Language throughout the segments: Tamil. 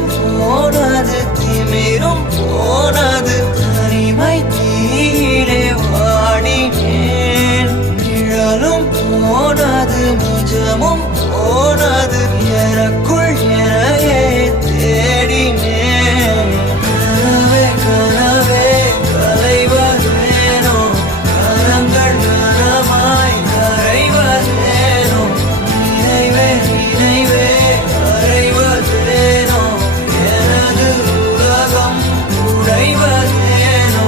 திமிரும் போனது திமிரும் போனது தனிமை தீயிலே வாடினேன் நிழலும் போனது நிஜமும் போனது எனக்குள் எனையே தேடினேன் கனவே கனவே கலைவதேனோ கரங்கள் கனமாய் கரைவதேனோ நினைவே நினைவே கரைவதேனோ எனது உலகம் உடைவதேனோ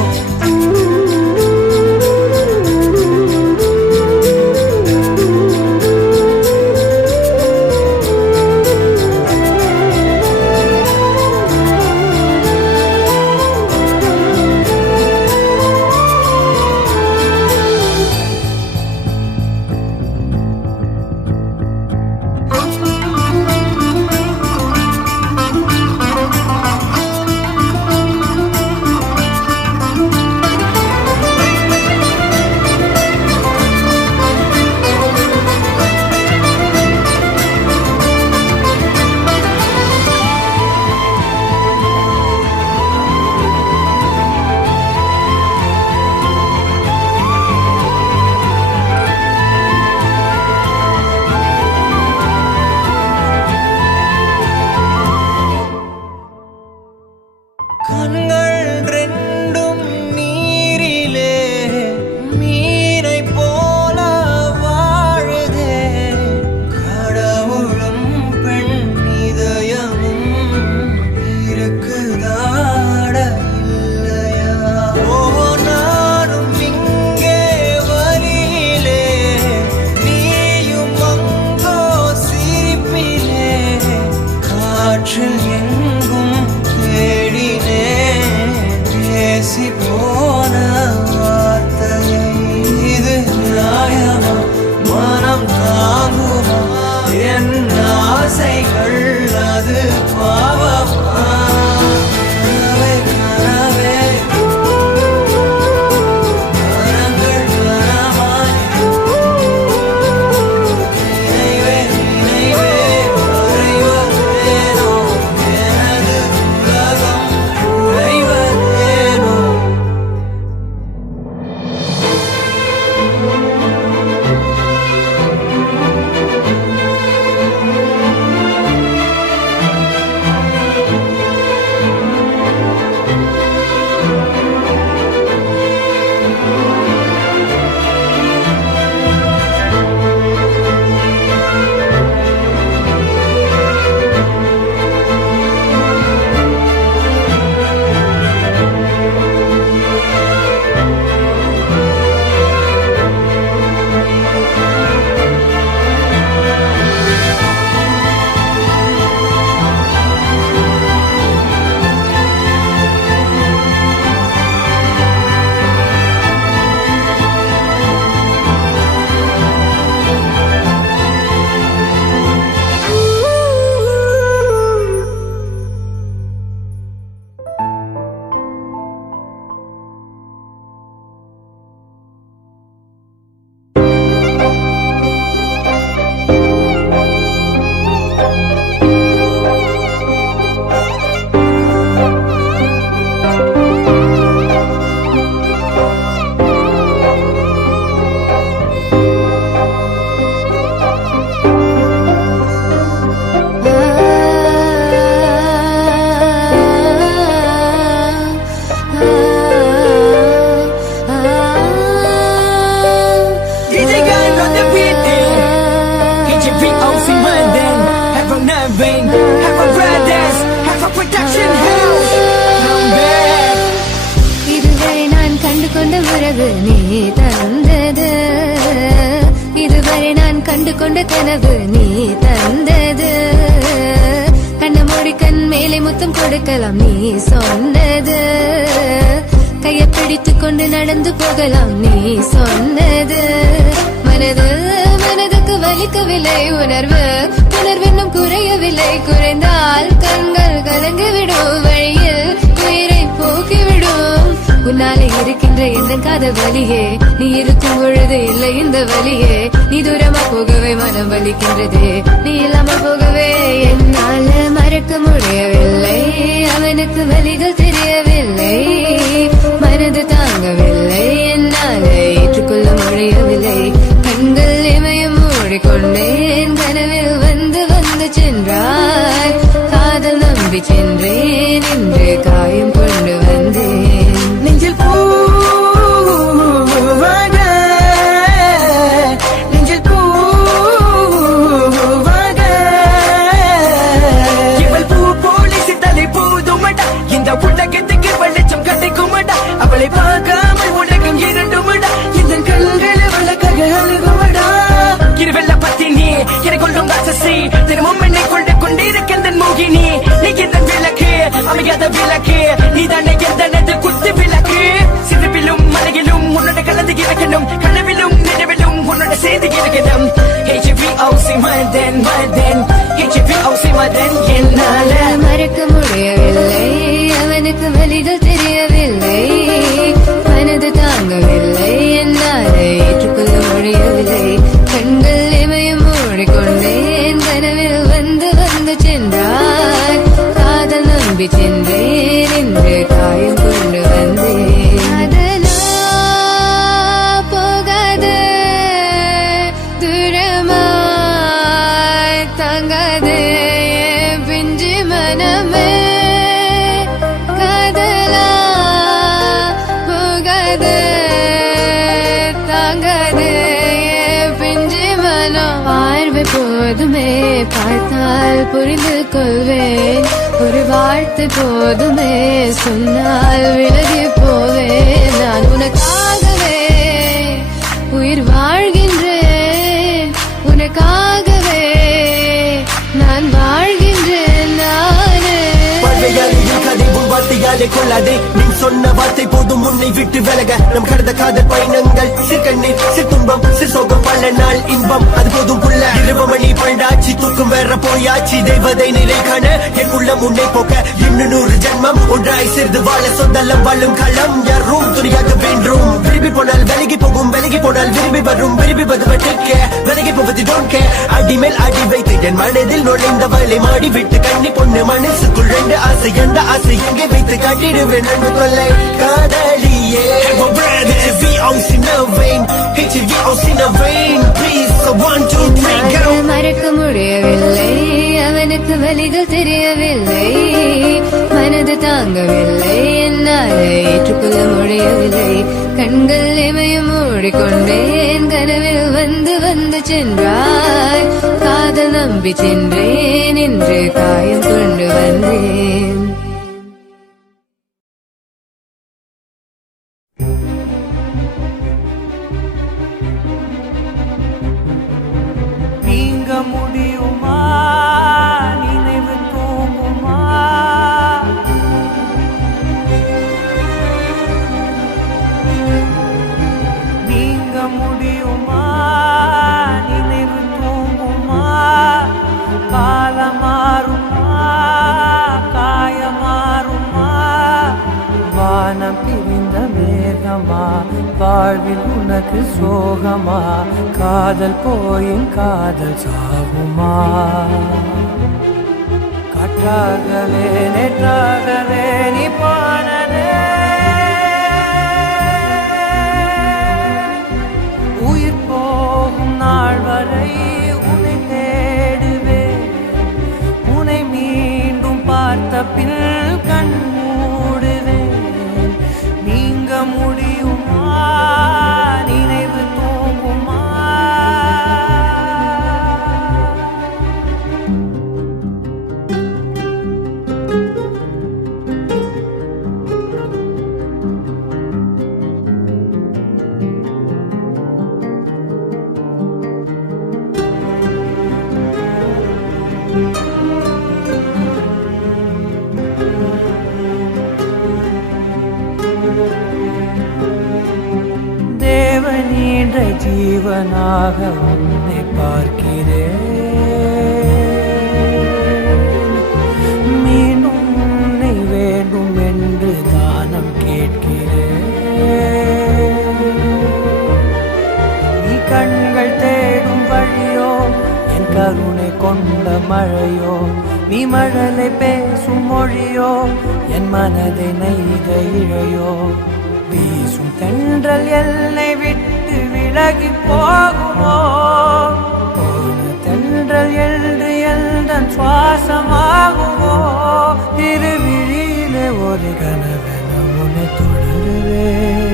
கண்கள் ரெண்டும் நீரிலே மீனை போல வாழுதே கடவுளும் பெண் இதயமும் இருக்குதாட இல்லையா ஓ நானும் இங்கே வழியிலே நீயும் அங்கோ சிரிப்பிலே காற்றில் எங்கும் தேடினேன் பேசி போன வார்த்தையை இது நியாயமா மனம் தாங்குமா என் ஆசைகள் அது பாவமா கனவே கனவே கரங்கள் கனமாய் நினைவே நினைவே கரைவதேனோ எனது உலகம் உடைவதேனோ கண்டு கொண்ட கனவு நீ தந்தது கண்ண மூடி கண் மேலே முத்தம் கொடுக்கலாம் நீ சொன்னது கையை பிடித்துக் கொண்டு நடந்து போகலாம் நீ சொன்னது மனதுக்கு வலிக்கவில்லை உணர்வு உணர்வென்னும் குறையவில்லை குறைந்தால் கண்கள் கலங்கிவிடும் வழியில் உயிரை போக்கிவிடும் உன்னாலே இருக்கின்ற எந்த காதல் வலியே நீ இருக்கும் பொழுது இல்லை இந்த வலியே நீ தூரமா போகவே மனம் வலிக்கின்றது நீ இல்லாமல் போகவே என்னால மறக்க முடியவில்லை அவனுக்கு வலிகள் தெரியவில்லை மனது தாங்கவில்லை என்னால ஏற்றுக்கொள்ள முடியவில்லை கண்கள் இமயம் மூடிக்கொண்டேன் கனவில் வந்து வந்து சென்றாய் காதல் நம்பி சென்றேன் இன்று காயம் கொண்டு வந்தேன் நெஞ்சில் பூவாக நெஞ்சில் பூவாக இவள் பூ போலி சித்தலை போதுமடா இந்த உலகத்துக்கு வெளிச்சம் கிடைக்குமடா அவளை பார்க்காமல் உலகம் இரண்டுமடா இந்த கண்கள் அவளுக்காக அழுகுமடா இருவெல்ல பத்தினி என கொள்ளும் ராட்சசி தினமும் என்னை கொண்டு கொண்டிருக்கின்ற மோகினி நீ எந்த விளக்கு அமையாத விளக்கு நீதானே எந்த குத்து விளக்கு சிறுவிலும் மலையிலும் உன்னோட கலந்து இருக்கணும் கனவிலும் நினைவிலும் உன்னோட செய்து இருக்கணும் HVOC மதன் HVOC மதன் என்னால மறக்க முடியவில்லை அவனுக்கு வலிகள் தெரியவில்லை மனது தாங்கவில்லை என்னால் ஏற்றுக்கொள்ள முடியவில்லை கண்கள் இமயம் மூடிக்கொண்டேன் கனவில் வந்து வந்து சென்றார் காதல் நம்பி சென்றேன் இன்று காயம் கொண்டு வந்தேன் அதனால் போகாது தூரமாய் தங்காது என் பிஞ்சு மனமே காதலா போகாது தாங்காது என் பிஞ்சு மனம் பார்வை போதுமே பார்த்தால் புரிந்து கொள்வேன் ஒரு வார்த்தை போதுமே சொன்னால் விலகி போவேன் நான் உனக்காகவே உயிர் வாழ்கின்றேன் உனக்காகவே நான் வாழ்கின்றேன் நானே வாழ்வையாளியின் கதை உன் வார்த்தையாலே கொள்ளாதே நீ சொன்ன வார்த்தை போதும் உன்னை விட்டு விலக நம் கடந்த காதல் பயணங்கள் சிற்கண்ணீர் சித்துன்பம் சிற்சோகம் பல நாள் இன்பம் அது போதும் புள்ள 20 மணி பண்டாச்சி தூக்கம் வேற போயாச்சி தெய்வதை நிலை காண என் உள்ளம் உன்னை போக்க இன்னும் 100 ஜென்மம் ஒன்றாய் சேர்ந்து வாழ சொந்தலம் வாழும் களம் யாரும் துணியாக வேண்டும் விரும்பி போனால் விலகி போகும் விலகி போனால் விரும்பி வரும் விரும்பி வருவதற்க விலகி போவது டோன்ட் கேர் அடி மேல் அடி வைத்து என் மனதில் நுழைந்தவளை மாடி விட்டு கண்ணி பொண்ணு மனசுக்குள் 2 ஆசை அந்த ஆசை எங்கே வைத்து காட்டிடுவேன் நன்மை கொள்ளை காதலியே HVOC no vein HVOC no vein please so 1 2 3 go மறக்க முடியவில்லை அவனுக்கு வலிகள் தெரியவில்லை மனது தாங்கவில்லை என்னால் ஏற்றுக்கொள்ள முடியவில்லை கண்கள் இமயம் மூடிக்கொண்டேன் கனவில் வந்து வந்து சென்றாய் காதல் நம்பி சென்றேன் இன்று காயம் கொண்டு வந்தேன் நீங்க முடியுமா நினைவு தூங்குமா நீங்க முடியுமா நினைவு தூங்குமா காலம் மாறுமா காயம் மாறுமா வானம் பிரிந்த மேகமா வாழ்வில் உனக்கு சோகமா காதல் போயின் காதல் சாகுமா காற்றாகவே நேற்றாகவே நீ போனதே உயிர் போகும் நாள் வரை உன்னை தேடுவேன் உன்னை மீண்டும் பார்த்த பின் கண் மூடுவேன் நீங்க முடியுமா நினைவு தூங்குமா தேவனீன்ற ஜீவனாக உன்னை பார்க்கிறேன் மீண்டும் உன்னை வேண்டும் என்று தானம் கேட்கிறேன் மழையோ நீ மழலை பேசும் மொழியோ என் மனதை நெய்த இழையோ வீசும் தென்றல் என்னை விட்டு விலகி போகுமோ போன தென்றல் என்று எந்தன் சுவாசமாகுமோ திருவிழியிலே ஒரு கனவென உன்னை தொடருவேன்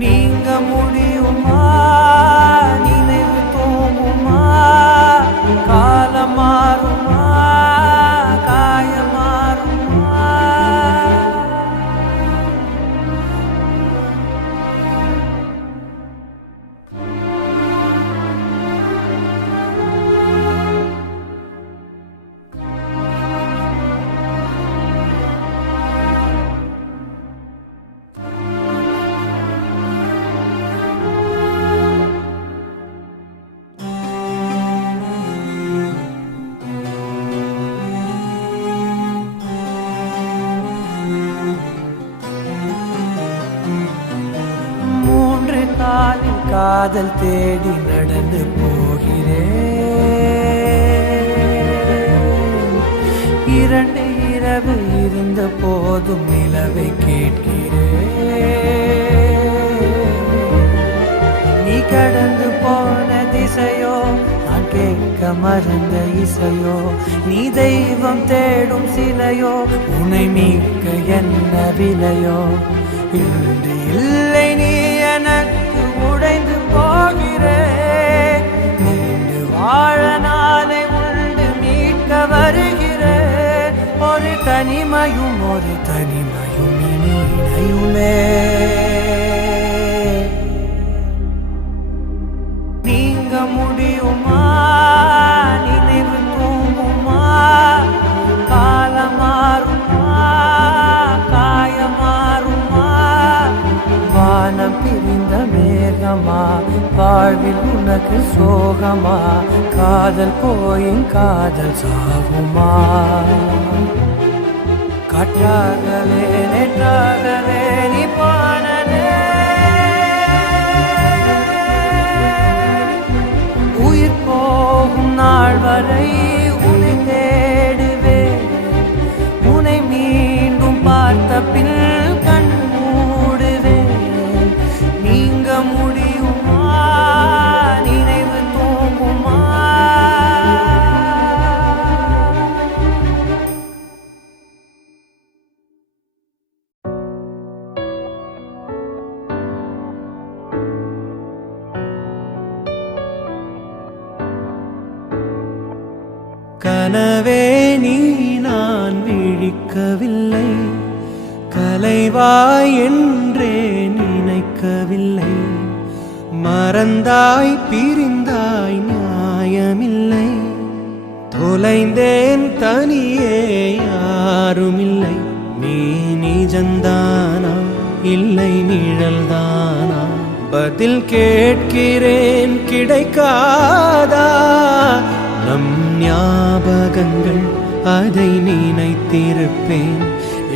நீங்க முடியுமா நினைவு தூங்குமா காலம் மாறுமா காயம் மாறுமா காலில் காதல் தேடி நடந்து போகிறேன் இரண்டு இரவு இருந்த போதும் நிலவை கேட்கிறேன் நீ கடந்து போன திசையோ நான் கேட்க மறந்த இசையோ நீ தெய்வம் தேடும் சிலையோ உன்னை மீட்க என்ன விலையோ இன்று இல்லை நீ எனக்கு உடைந்து போகிறேன் நீண்டு வாழ நாளை உண்டு மீட்க வருகிறேன் ஒரு தனிமையும் இனி இணையுமே நீங்க முடியுமா நினைவு தூங்குமா காலம் மாறுமா காயம் மாறுமா வானம் பிரிந்த மேகமா வாழ்வில் உனக்கு சோகமா காதல் போயின் காதல் சாகுமா காற்றாகவே நேற்றாகவே நீ பானதே உயிர் போகும் நாள் வரை உன்னை தேடுவேன் உன்னை மீண்டும் பார்த்த பின் கண் மூடுவேன் நீங்க முடியுமா நினைவு தூங்குமா கனவே நீ நான் விழிக்கவில்லை கலைவாய் என்றே நினைக்கவில்லை மறந்தாய் பிரிந்தாய் நியாயமில்லை தொலைந்தேன் தனியே யாருமில்லை நீ நிஜந்தானா இல்லை நிழல்தானா பதில் கேட்கிறேன் கிடைக்காதா நம் ஞாபகங்கள் அதை நினைத்திருப்பேன்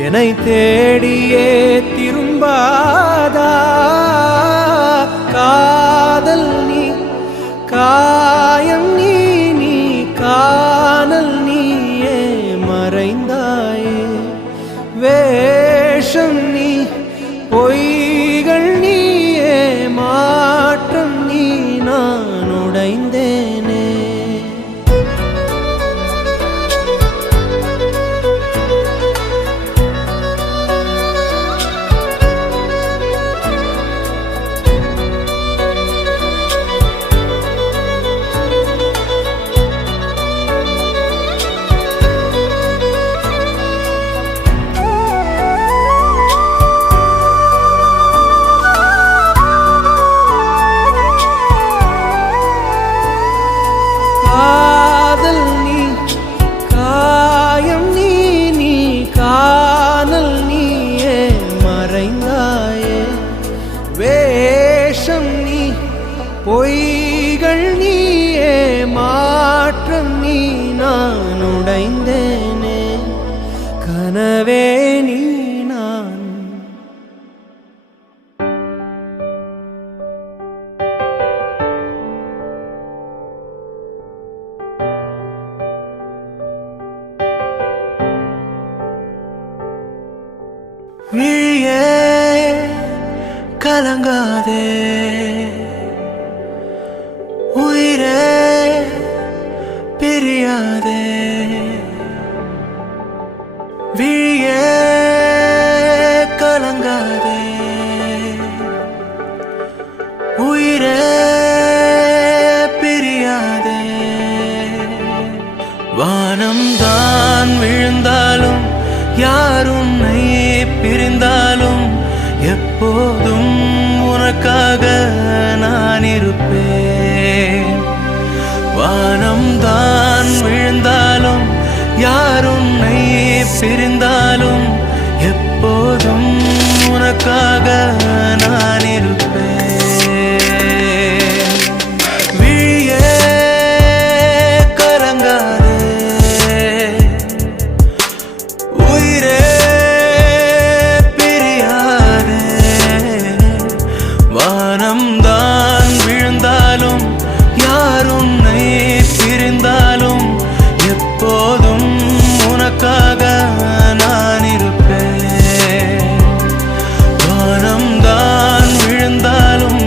என்னை தேடியே திரும்பாதா காதல் நீ காயம் நீ நீ காணல் நீயே மறைந்தாயே வேஷம் நீ பொய்கள் நீயே மாற்றம் நீ நான் உடைந்தேனே பொய்கள் நீயே மாற்றம் நீ நான் உடைந்தேனே கனவே நீ நான் கலங்காதே உயிரே பிரியாதே விழியே கலங்காதே உயிரே பிரியாதே வானம் தான் விழுந்தாலும் யார் உன்னை பிரிந்தாலும் எப்போதும் உனக்காக நான் இருப்பேன் வானம் தான் விழுந்தாலும் யார் உன்னை பிரிந்தாலும் எப்போதும் உனக்காக நான் இருப்பேன் விழியே கலங்காதே உயிரே பிரியாதே வானம் தான் விழுந்தாலும் யார் உன்னை பிரிந்தாலும் எப்போதும் உனக்காக நான் இருப்பேன் வானம் தான் விழுந்தாலும்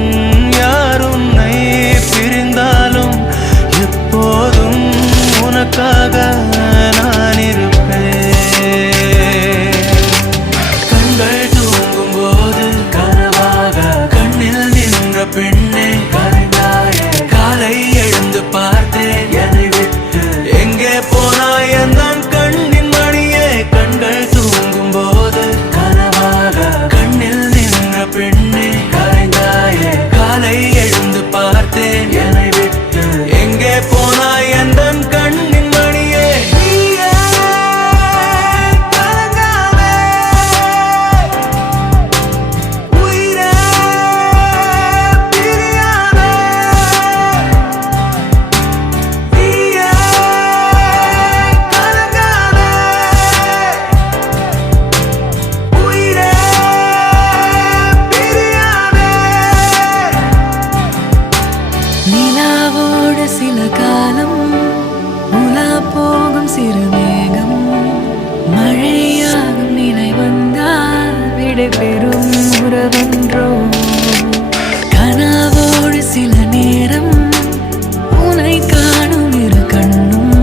யார் உன்னை பிரிந்தாலும் எப்போதும் உனக்காக நான் இருப்பேன் கண்கள் தூங்கும் போது கனவாக கண்ணில் நின்ற பெண்ணே கரைந்தாயே காலை எழுந்து பார்த்தேன் என்னை விட்டு எங்கே போனாய் எந்தன் கண்ணின் மணியே கண்கள் தூங்கும் போது கனவாக கண்ணில் நின்ற பெண்ணே கரைந்தாயே காலை எழுந்து பார்த்தேன் என்னை விட்டு எங்கே போனாய் எந்தன் கண்ணின் மணியே நீயே கலங்காதே உயிரே பிரியாதே நீயே கலங்காதே உயிரே பிரியாதே நிலாவோடு சில காலம் உலா போகும் சிறு மேகம் மழையாகும் நிலை வந்தால் விடை பெறும் உறவென்றோ கனாவோடு சில நேரம் உனை காணும் இரு கண்ணும்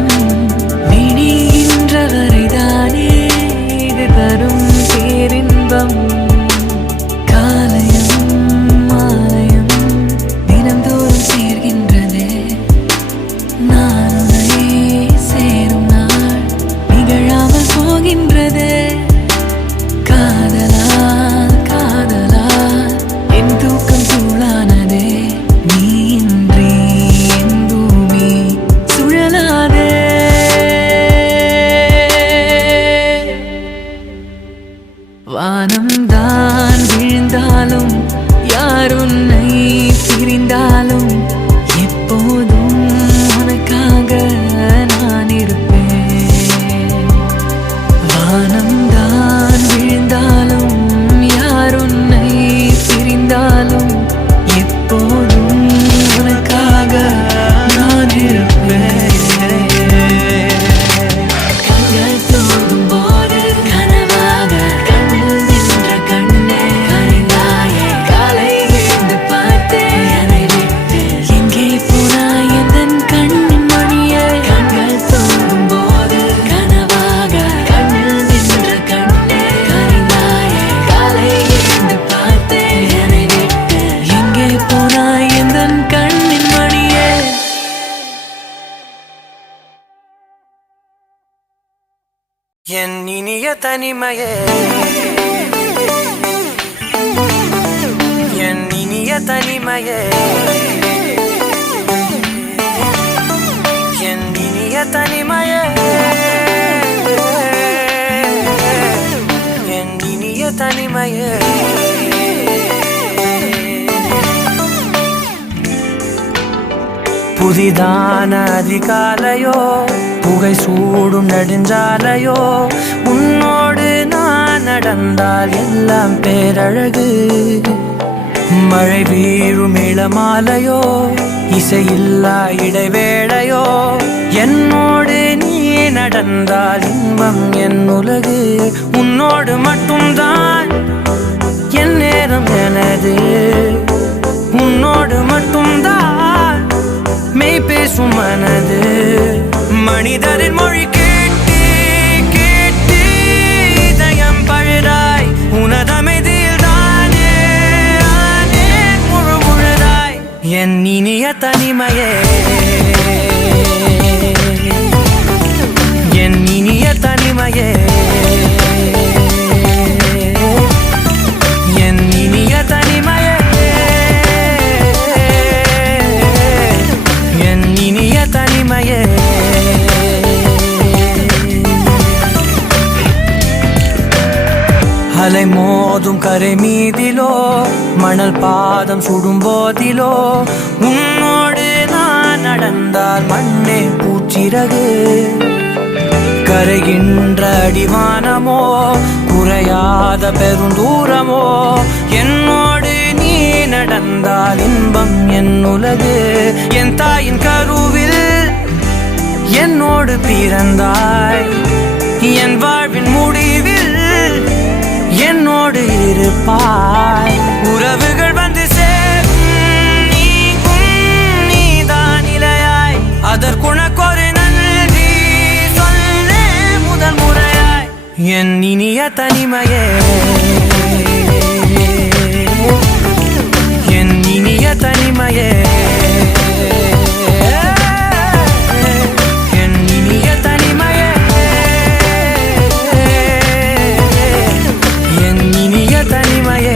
விடிகின்ற வரைதானே இது தரும் பேரின்பம் காலையும் மாலையும் தினந்தோறும் சேர்கின்றதே நான் உன்னை சேரும் நாள் நிகழாமல் போகின்றதே காதலால் காதலால் என் தூக்கம் தூளானதே நீ இன்றி என் பூமி சுழலாதே வானம் தான் விழுந்தாலும் யார் உன்னை பிரிந்தாலும் எப்போதும் உனக்காக நான் இருப்பேன் வானம் தான் விழுந்தாலும் யார் உன்னை பிரிந்தாலும் எப்போதும் உனக்காக நான் இருப்பேன் கண்கள் தூங்கும் போது கனவாக கண்ணில் நின்ற கண்ணே கரைந்தாயே காலை எழுந்து பார்த்தேன் என்னை விட்டு எங்கே போனாய் எந்தன் கண்ணின் மணியே கண்கள் தூங்கும் போது கனவாக கண்ணில் நின்ற கண்ணே கரைந்தாயே காலை எழுந்து பார்த்தேன் என்னை விட்டு எங்கே போனாய் எந்தன் கண்ணின் மணியே என் இனிய தனிமையே என் இனிய தனிமையே என் இனிய தனிமையே என் இனிய தனிமையே புதிதான அதிகாலையோ புகை சூடும் நெடுஞ்சாலையோ உன்னோடு நான் நடந்தால் எல்லாம் பேரழகு மழை வீழும் இளமாலையோ இசையில்லா இடைவேளையோ என்னோடு நீ நடந்தால் இன்பம் என் உலகு உன்னோடு மட்டும்தான் என் நேரம் எனது உன்னோடு மட்டும்தான் மெய் பேசும் மனது மனிதரின் மொழி கேட்டு கேட்டு இதயம் பழுதாய் உனதமைதியில் தானே ஆனே முழு முழுதாய் என் இனிய தனிமையே என் இனிய தனிமையே என் இனிய தனிமையே என் இனிய தனிமையே அலை மோதும் கரை மீதிலோ மணல் பாதம் சுடும் போதிலோ உன்னோடு நான் நடந்தால் மண்ணே பூச்சிறகு கரைகின்ற அடிவானமோ குறையாத பெருந்தூரமோ என்னோடு நீ நடந்தால் இன்பம் என் உலகு என் தாயின் கருவில் என்னோடு பிறந்தாய் என் வாழ்வின் முடிவில் என்னோடு இருப்பாய் உறவுகள் வந்து சேரும் நீக்கும் நீதான் இலையாய் அதற்குணக்கொரு நன்றி சொல்லே முதல் முறையாய் என் இனிய தனிமையே என் இனிய தனிமையே என் இனிய தனிமையே என் இனிய தனிமையே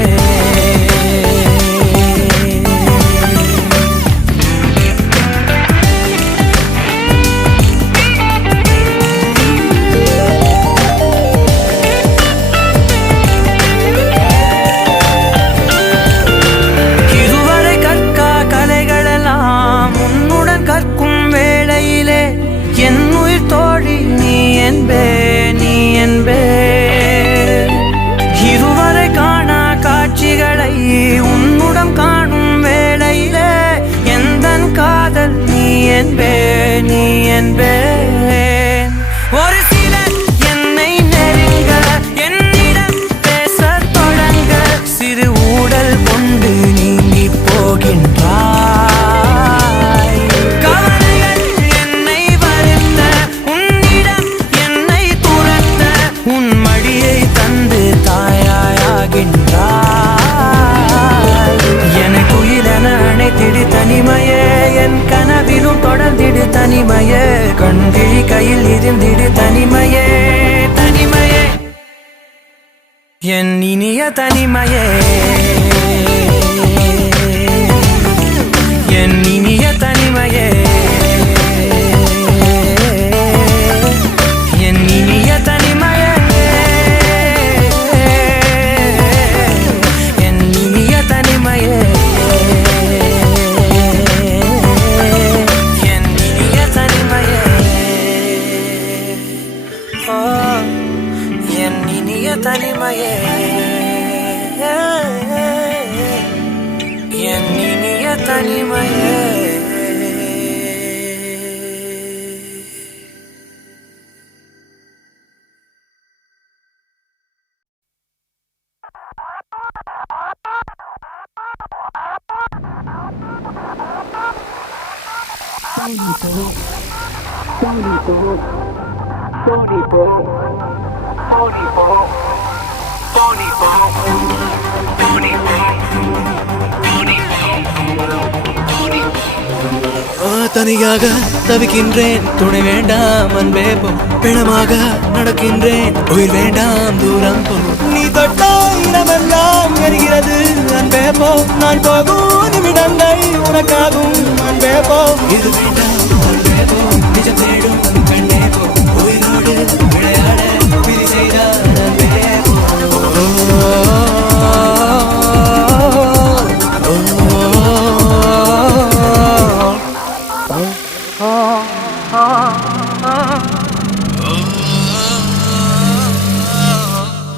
இதுவரை கற்கா கலைகளெல்லாம் உன்னுடன் கற்கும் வேளையிலே என் உயிர் தோழி நீ என்பே நீ என்பே இதுவரை காணா காட்சிகளை உன்னுடன் காணும் வேளையிலே எந்தன் காதல் நீ என்பே நீ என்பே ஒரு சிலர் என்னை நெருங்க என்னிடம் பேசத் தொடங்க சிறு ஊடல் கொண்டு நீங்கி போகின்றாய் கவலைகள் என்னை வருத்த உன்னிடம் என்னை துரத்த உன் மடியை தந்து தாயாயாகின்றாய் எனக்கு உயிரென அணைத்திடு தனிமையே என் கனவிலும் தொடர்ந்திடு தனிமையே கண்கிழி கையில் இருந்திடு தனிமையே தனிமையே என் இனிய தனிமையே என் இனிய தனிமையே என் இனிய தனிமையே என் இனிய தனிமையே என் இனிய தனிமையே என் இனிய தனிமையே என் இனிய தனிமையே தனியாக தவிக்கின்றேன் துணை வேண்டாம் அன்பே போ பிணமாக நடக்கின்றேன் உயிர் வேண்டாம் தூரம் போ நீ தொட்டால் இடமெல்லாம் எரிகிறது அன்பே போ நான் போகும் நிமிடங்கள் உனக்காகும் அன்பே போ இது வேண்டாம் அன்பே போ நிஜம் தேடும் பெண்ணே போ உயிரோடு விளையாட விதி செய்தார் அன்பே போ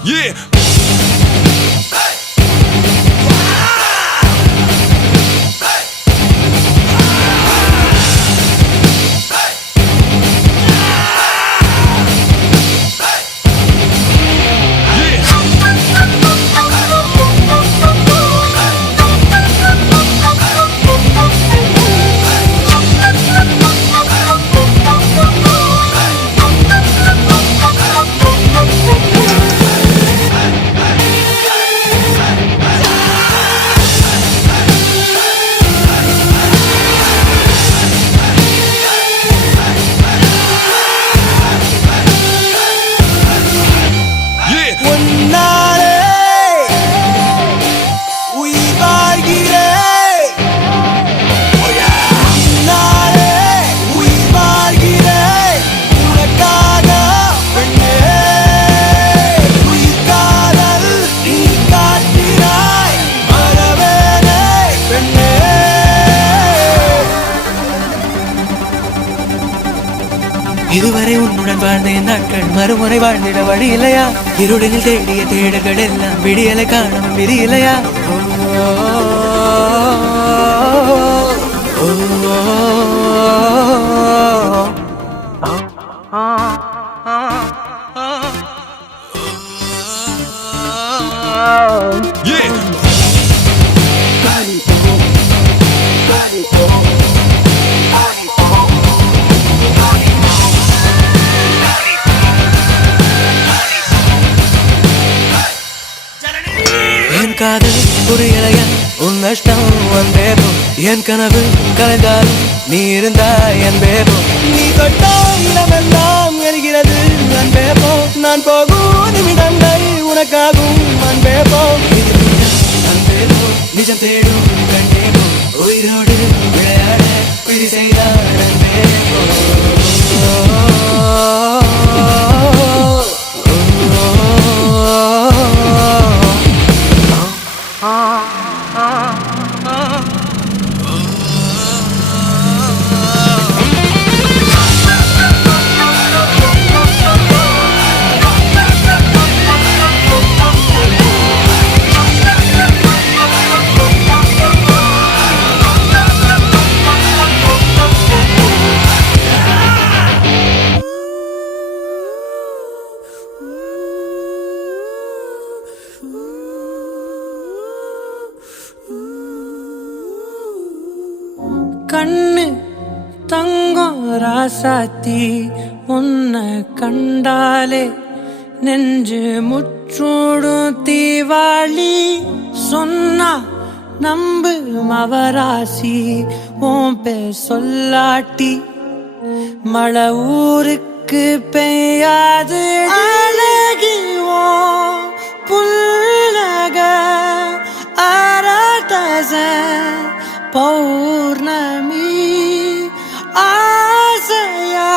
Yeah. உன்னுடன் வாழ்ந்தேன் நாட்கள் மறுமுறை வாழ்ந்திட வழி இல்லையா இருடனில் தேடிய தேடல்கள் எல்லாம் விடியலை காணும் விதி இல்லையா என் காதல் புரியலையா உன் நஷ்டம் வந்தேபோ என் கனவு கலைந்தாலும் நீ இருந்தாய் என் பேபோ நீ தொட்டால் இடமெல்லாம் எரிகிறது அன்பேபோ நான் போகும் நிமிடங்கள் உனக்காகும் அன்பேபோ அன்பேபோ நிஜம் தேடும் கண்டேபோ உயிரோடு விளையாட விதி செய்தார் அன்பேபோ கண்ணு தங்கம் ராசாத்தி உன்னை கண்டாலே நெஞ்சு முற்றோடும் தீவாளி சொன்னா நம்பு மவராசி உன் பேர் சொல்லாட்டி மழை ஊருக்கு பெய்யாது அழகி உன் புல்லக அரதச பௌர்ணமி ஆசையா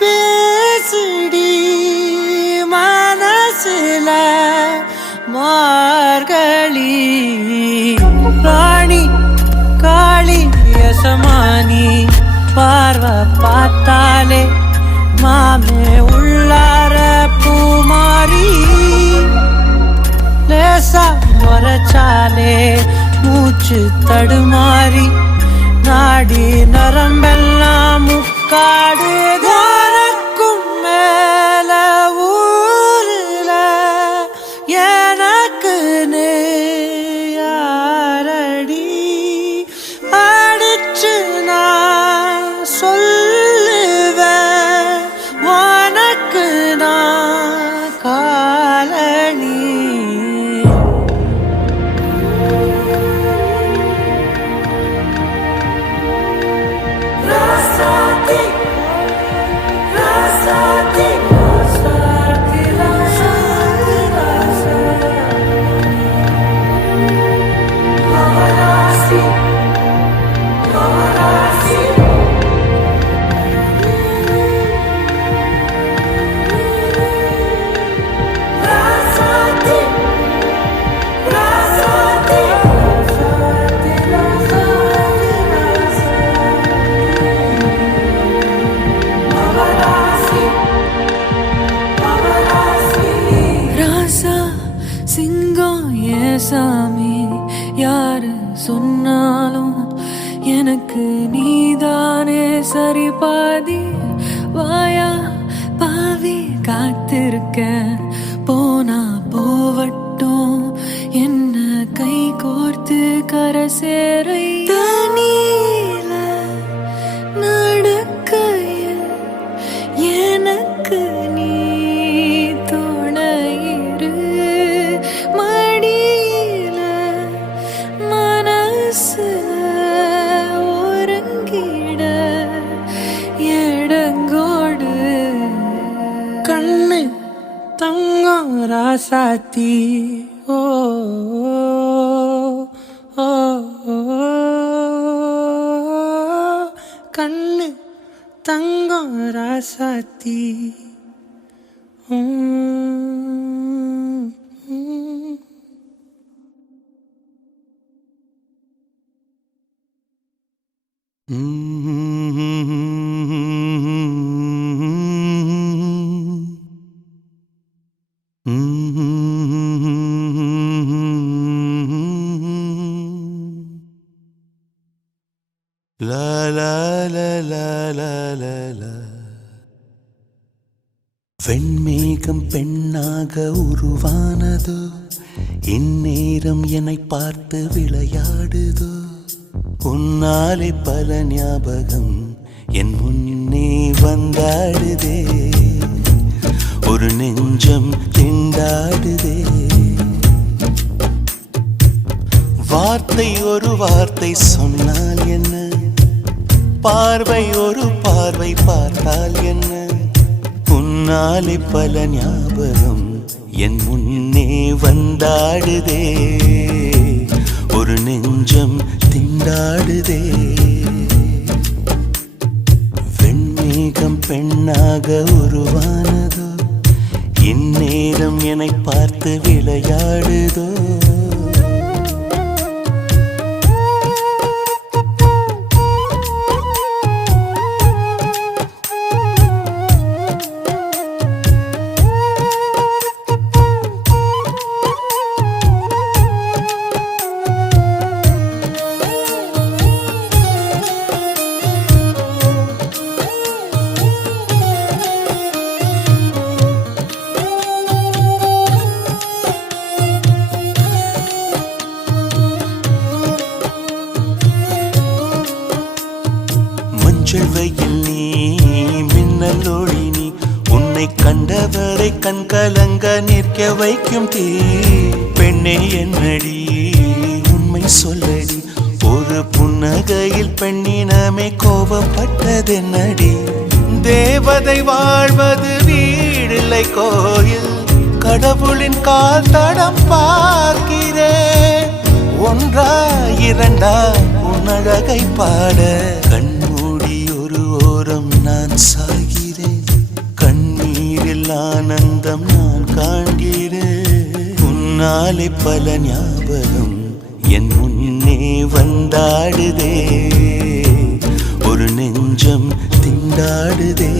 பேசுடி மனசுல மார்கழி ராணி காளி யசமானி பார்வை பார்த்தாலே மாமே உள்ளார பூமாரி லேசா முறைச்சாலே மூச்சு தடுமாறி நாடி நரம்பெல்லாம் முக்காடு தாரக்கும் மேல ஊருல எனக்கு யாரடி அடிச்சு நான் சொல்லுவேன் உனக்கு நான் காலனி சாமி யாரு சொன்னாலும் எனக்கு நீதானே சரி பாதி வாயா பாவி காத்திருக்க போனா போவட்டும் என்ன கை கோர்த்து கரை சேரை தனியில நடக்கையில் எனக்கு நீ துணையிரு மடியில மனசுல ஒருங்கிட எடங்கோடு கண்ணு தங்கம் ராசாத்தி ஓ ஓ கண்ணு தங்கம் ராசாத்தி லா லா லா லா லா லா. வெண்மேகம் பெண்ணாக உருவானதோ, இந்நேரம் என்னை பார்த்து விளையாடுதோ. உன்னாலே பல ஞாபகம் என் முன்னே வந்தாடுதே, ஒரு நெஞ்சம் திண்டாடுதே. வார்த்தை ஒரு வார்த்தை சொன்னால் என்ன, பார்வை ஒரு பார்வை பார்த்தால் என்ன. உன்னாலே பல ஞாபகம் என் முன்னே வந்தாடுதே, ஒரு நெஞ்சம் திண்டாடுதே. வெண்மேகம் பெண்ணாக உருவானதோ, இந்நேரம் என்னை பார்த்து விளையாடுதோ. செவ்வையில் நீ மின்னல் ஒளி நீ, உன்னை கண்டவரை கண் கலங்க நிற்க வைக்கும் தீ. பெண்ணே என்னடி உண்மை சொல்லடி, ஒரு புன்னகையில் பெண்ணினமே கோபப்பட்டதென்னடி. தேவதை வாழ்வது வீடில்லை கோயில், கடவுளின் கால் தடம் பார்க்கிறேன். ஒன்றா இரண்டா உன்னழகை பாட, கண்மூடி ஒரு ஓரம் நான் சாகிறேன். கண்ணீரில் ஆனந்தம் நான் காண்கிறேன். உன்னாலே பல ஞாபகம் என் முன்னே வந்தாடுதே, ஒரு நெஞ்சம் திண்டாடுதே.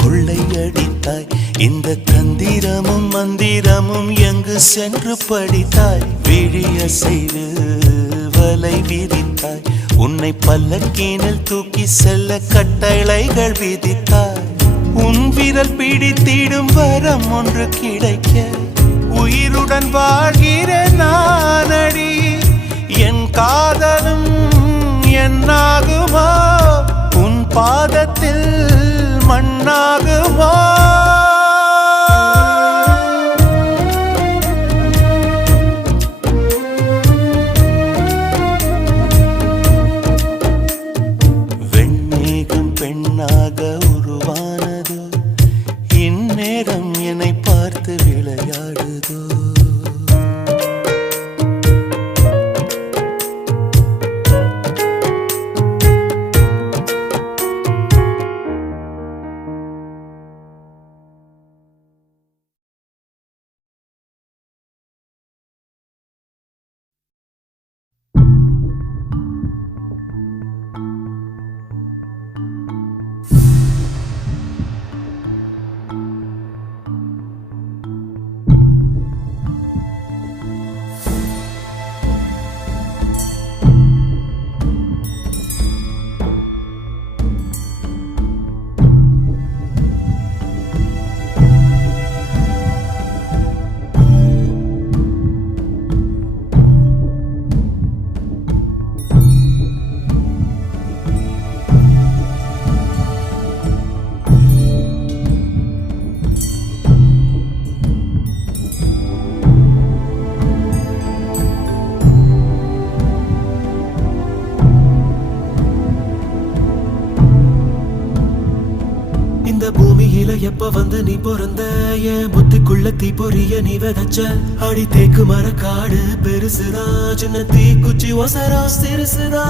கொள்ளையடித்தாய், இந்த தந்திரமும் மந்திரமும் எங்கு சென்று படித்தாய். விழிய செய்து வலை விரித்தாய், உன்னை பல்லக்கீனில் தூக்கி செல்ல கட்டளைகள் விதித்தாய். உன் விரல் பிடித்திடும் வரம் ஒன்று கிடைக்க, உயிருடன் வாழ்கிற நானடி. என் காதலும் என்னாகுமோ, உன் பாதத்தில் மண்ணாகுமோ. வெண்மேகம் பெண்ணாக உருவானதோ, இந்நேரம் என்னை பார்த்து விளையாடுதோ. எப்ப வந்து நீ பிறந்த என் புத்திக்குள்ள தீ பொரிய நீ விதைச்ச அடி தேக்கு மர காடு பெருசுதா சின்ன தீ குச்சி ஒசரா சிறுசுதா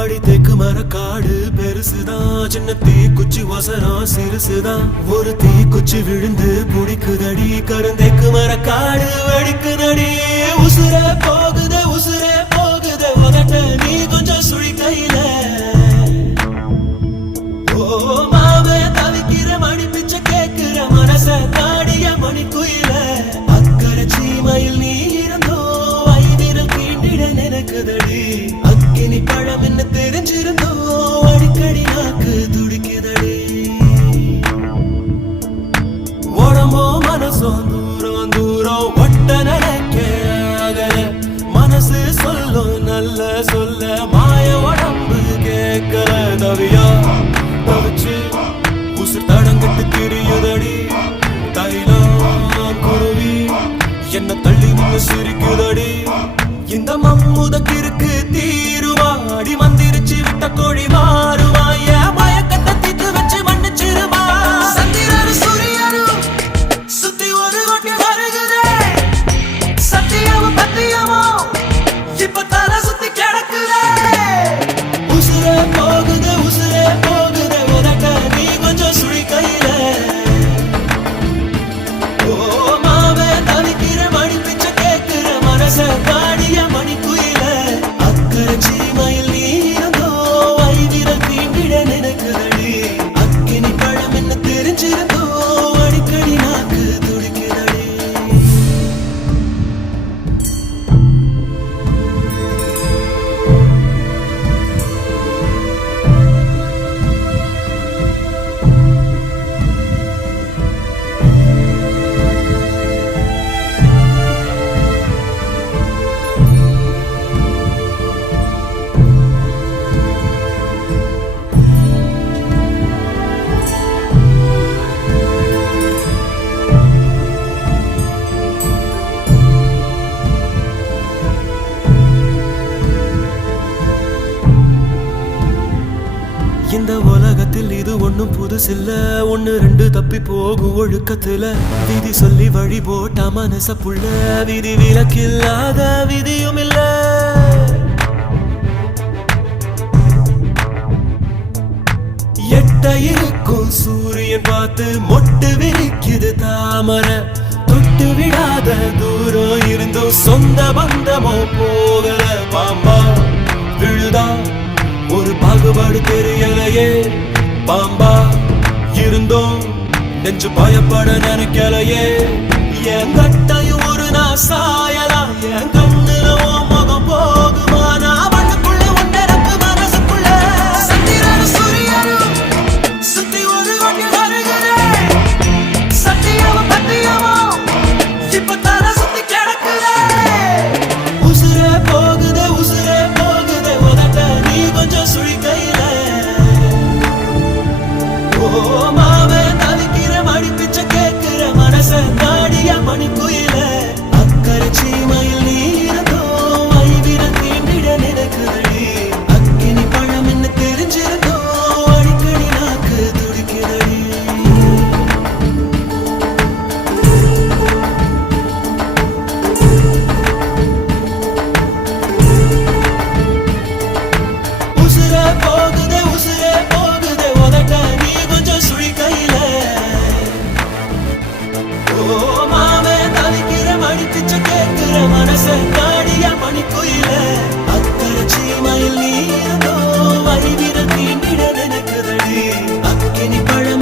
அடி தேக்கு மர காடு பெருசுதா சின்ன தீ குச்சி ஒசரா சிறுசுதா ஒரு தீ குச்சி விழுந்து புடிக்குதடி கருந்தேக்கு மர காடு வெடிக்குதடி உசுர போகுது உதட்ட நீ கொஞ்சம் சுழி கையில ஓ மாவே தவிக்கிற மணி பிச்சை கேட்கிற மனச தாடிய மணி குயில அக்கறை சீமையில் நீ இருந்தோ ஐவிரல் கீண்டிட நினைக்குதடி அக்கினி பழம் என்ன தெரிஞ்சிருந்தோ அடிக்கடி நாக்கு துடிக்குதடி உடம்போ மனசோ தூரம் தூரம் ஒட்ட நினைக்க மனசு சொல்லும் நல்ல சொல்ல மாய உடம்பு கேட்கல தவியா தவிச்சு உசுர் தடங்கிட்டு திரியுதடி தைலம் குருவி என்ன தள்ளி நின்று சிரிக்குதடி இந்த மம்முதக்கிருக்கு தீருவாடி மந்திரிச்சு விட்ட கோழி மாறுவா என் மயக்கத்தை தீத்து வச்சு மன்னிச்சிருவா சந்திரனு சூரியனும் சுத்தி ஒரு கொட்டி வருகுதே சத்தியமும் பத்தியமோ இப்ப தலை சுத்தி கிடக்குதே உசுரே போகுது உதட்ட நீ கொஞ்சம் சுழி கையில ஓ மாவே தவிக்கிற மணி பிச்சை கேட்கிற மனச காடிய மணி குயில அக்கறை சீமையில் நீ இருந்தோ ஐவிரல் தீண்டிட நினைக்குதடி அக்கினி பழம் என்ன தெரிஞ்சிருந்தோ அடிக்கடி நாக்கு துடிக்குதடி இந்த உலகத்தில் இது ஒண்ணும் புதுசில்ல ஒண்ணு ரெண்டு தப்பி போகும் ஒழுக்கத்துல விதி சொல்லி வழி போட்ட மனச புள்ள விதி விலக்கில்லாத விதியும் இல்ல எட்ட இருக்கும் சூரியன் பார்த்து மொட்டு விரிக்குது தாமரை தொட்டு விடாத தூரம் இருந்தும் சொந்த பந்தமோ போகல பாம்பா விழுதா ஒரு பாகுபாடு தெரியலையே பாம்பா இருந்தோம் நெஞ்சு பயப்பட நினைக்கலையே என் கட்டையும் ஒரு நான் சாயலாம் என் கண்ணுல முகம் போகுமா நான் வண்ணுக்குள்ள ஒன்றரப்பு மனசுக்குள்ள சந்திரனு சூரியனும் சுத்தி ஒரு கொட்டி வருகிறே சத்தியமும் பத்தியமோ இப்ப தலை சுத்தி கிடக்குதே உசுரே போகுது உதட்ட நீ கொஞ்சம் சுழி கையில ஓ மாவே தவிக்கிற மணி பிச்சை கேட்கிற மனச தாடிய மணி குயில அக்கறை சீமையில் நீ இருந்தோ ஐவிரல் தீண்டிட நினைக்குதடி அக்கினி பழம் என்ன தெரிஞ்சிருந்தோ அடிக்கடி நாக்கு துடிக்குதடி உசுரே போகுது உதட்ட நீ கொஞ்சம் சுழி கையில ஓ மாவே தவிக்கிற மணி பிச்சை கேட்கிற மனச தாடிய மணி குயில அக்கறை சீமையில் நீ இருந்தோ ஐவிரல் தீண்டிட நினைக்குதடி அக்கினி பழம்